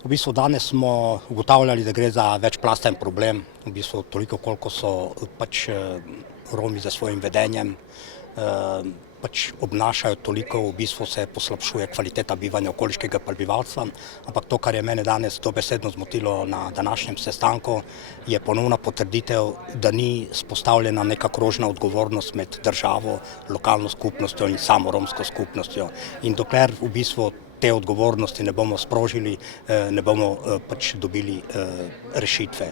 V bistvu danes smo ugotavljali, da gre za večplasten problem, v bistvu toliko, koliko so pač Romi za svojim vedenjem pač obnašajo, toliko v bistvu se poslabšuje kvaliteta bivanja okoliškega prebivalstva, ampak to, kar je mene danes dobesedno zmotilo na današnjem sestanku, je ponovna potrditev, da ni spostavljena neka krožna odgovornost med državo, lokalno skupnostjo in samo romsko skupnostjo. In dokler v bistvu te odgovornosti ne bomo sprožili, ne bomo pač dobili rešitve.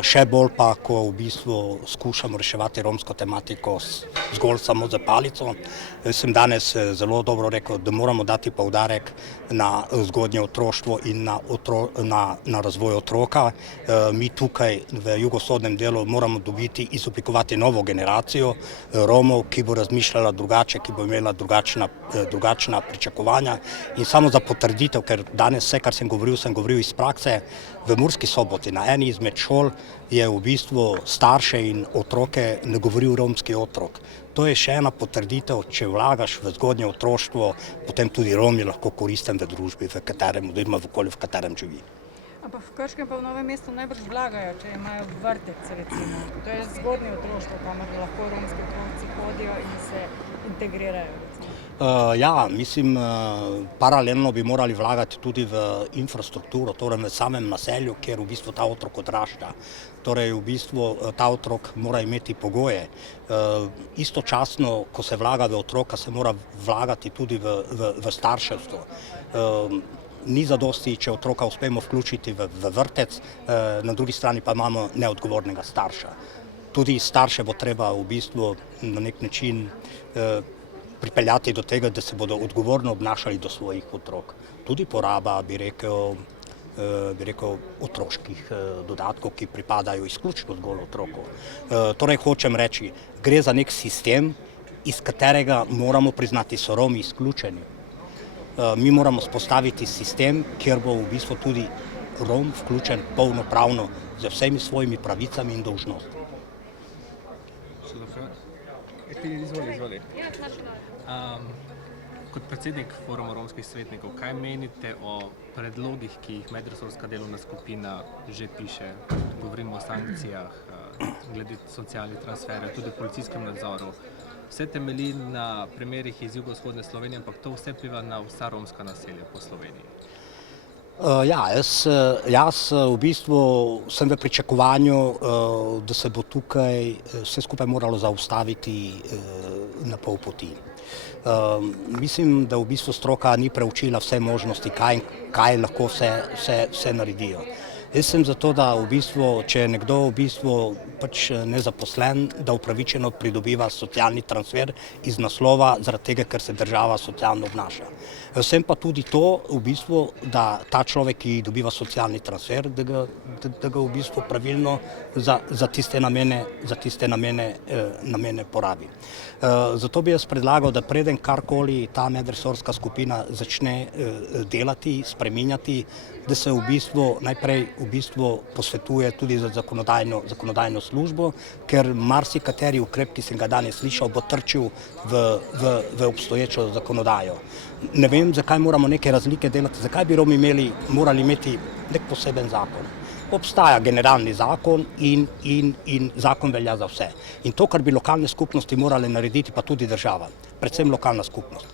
Še bolj pa, ko v bistvu skušamo reševati romsko tematiko zgolj samo za palico. Sem danes zelo dobro rekel, da moramo dati poudarek na zgodnje otroštvo in na razvoj otroka. Mi tukaj v jugovzhodnem delu moramo izoblikovati novo generacijo Romov, ki bo razmišljala drugače, ki bo imela drugačna pričakovanja. In samo za potrditev, ker danes vse, kar sem govoril iz prakse, v Murski Soboti na eni izmed šol je v bistvu starše in otroke ne govoril romski otrok. To je še ena potrditev, če vlagaš v zgodnje otroštvo, potem tudi Romi lahko koristen v družbi, v okolju, v katerem živi. Ampak v Krškem pa v Novem mestu najbrž vlagajo, če imajo vrtec, recimo. To je zgodnje otroštvo, kamor lahko romski otroci hodijo in se integrirajo. Ja, mislim, paralelno bi morali vlagati tudi v infrastrukturo, torej v samem naselju, kjer v bistvu ta otrok odrašča. Torej v bistvu ta otrok mora imeti pogoje. Istočasno, ko se vlaga v otroka, se mora vlagati tudi v starševstvo. Ni zadosti, če otroka uspemo vključiti v vrtec, na drugi strani pa imamo neodgovornega starša. Tudi starše bo treba v bistvu na nek način pripeljati do tega, da se bodo odgovorno obnašali do svojih otrok. Tudi poraba, bi rekel, otroških dodatkov, ki pripadajo izključno zgolj otroku. Torej hočem reči, gre za nek sistem, iz katerega moramo priznati, so Romi izključeni. Mi moramo spostaviti sistem, kjer bo v bistvu tudi Rom vključen polnopravno z vsemi svojimi pravicami in dolžnostmi. Izvoli. Kot predsednik Foruma romskih svetnikov, kaj menite o predlogih, ki jih medresorska delovna skupina že piše? Govorimo o sankcijah, glede socialnih transferjev, tudi policijskem nadzoru. Vse temelji na primerih iz jugovzhodne Slovenije, ampak to vse vpliva na vsa romska naselja po Sloveniji. Ja, jaz v bistvu sem v pričakovanju, da se bo tukaj vse skupaj moralo zaustaviti na pol poti. Mislim, da v bistvu stroka ni preučila vse možnosti, kaj lahko vse naredijo. Jaz sem zato, da v bistvu, če je nekdo v bistvu pač nezaposlen, da upravičeno pridobiva socialni transfer iz naslova, zaradi tega, ker se država socialno obnaša. Vsem pa tudi to, v bistvu, da ta človek, ki dobiva socialni transfer, da ga v bistvu pravilno za tiste namene porabi. Zato bi jaz predlagal, da preden karkoli ta medresorska skupina začne delati, spreminjati, da se v bistvu najprej v bistvu posvetuje tudi za zakonodajno službo, ker marsikateri ukrep, ki sem ga danes slišal, bo trčil v obstoječo zakonodajo. Ne vem, zakaj moramo neke razlike delati, zakaj bi Romi morali imeti nek poseben zakon. Obstaja generalni zakon in zakon velja za vse. In to, kar bi lokalne skupnosti morale narediti, pa tudi država, predvsem lokalna skupnost.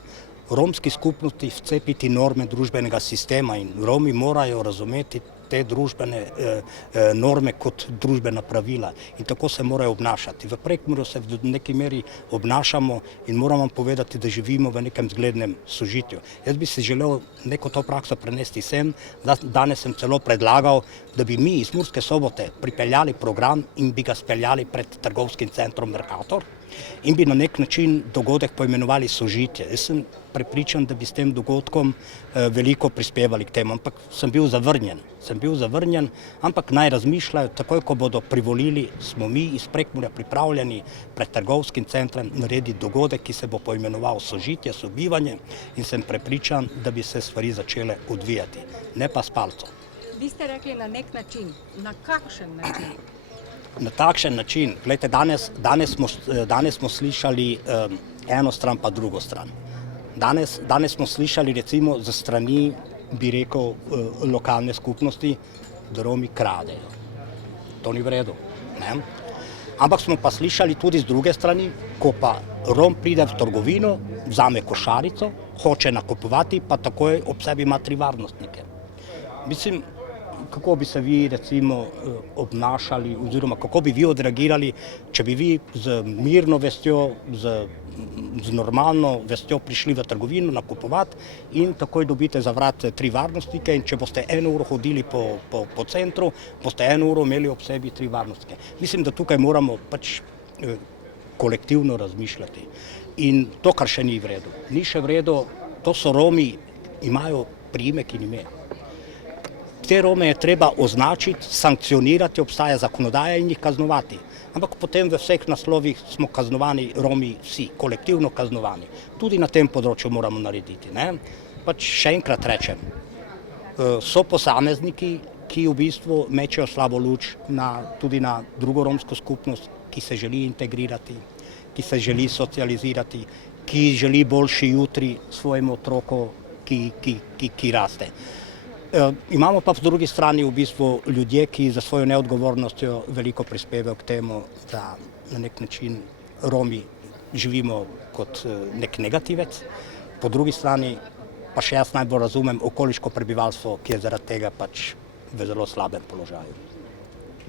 Romski skupnosti vcepiti norme družbenega sistema in Romi morajo razumeti te družbene norme kot družbena pravila in tako se morajo obnašati. V Prekmurju se v neki meri obnašamo in moram vam povedati, da živimo v nekem zglednem sožitju. Jaz bi si želel neko to prakso prenesti sem, danes sem celo predlagal, da bi mi iz Murske Sobote pripeljali program in bi ga speljali pred trgovskim centrom Mercator in bi na nek način dogodek poimenovali sožitje. Jaz sem prepričan, da bi s tem dogodkom veliko prispevali k temu, ampak sem bil zavrnjen, ampak naj razmišljajo, takoj ko bodo privolili, smo mi iz Prekmurja pripravljeni pred trgovskim centrom narediti dogodek, ki se bo poimenoval sožitje, sobivanje in sem prepričan, da bi se stvari začele odvijati, ne pa s palcem. Vi ste rekli na nek način, na kakšen način? Na takšen način, gledajte, danes smo slišali eno stran pa drugo stran. Danes smo slišali recimo za strani bi rekel, lokalne skupnosti, da Romi kradejo. To ni v redu. Ne? Ampak smo pa slišali tudi z druge strani, ko pa Rom pride v trgovino, vzame košarico, hoče nakupovati, pa takoj ob sebi ima 3 varnostnike. Mislim, kako bi se vi recimo obnašali oziroma kako bi vi odreagirali, če bi vi z mirno vestjo, z normalno vestjo prišli v trgovino nakupovati in takoj dobite za vrat 3 varnostnike in če boste 1 uro hodili po centru, boste 1 uro imeli ob sebi 3 varnostnike. Mislim, da tukaj moramo pač kolektivno razmišljati. In to, kar še ni v redu. Ni še v redu, to so Romi, imajo priimek in ime. Te Rome je treba označiti, sankcionirati, obstaja zakonodaja in jih kaznovati. Ampak potem v vseh naslovih smo kaznovani Romi vsi, kolektivno kaznovani. Tudi na tem področju moramo narediti. Ne? Pač še enkrat rečem, so posamezniki, ki v bistvu mečejo slabo luč tudi na drugo romsko skupnost, ki se želi integrirati, ki se želi socializirati, ki želi boljši jutri svojemu otroku, ki raste. Imamo pa v drugi strani v bistvu ljudje, ki za svojo neodgovornostjo veliko prispevajo k temu, da na nek način Romi živimo kot nek negativec. Po drugi strani pa še jaz najbolj razumem okoliško prebivalstvo, ki je zaradi tega pač v zelo slabem položaju.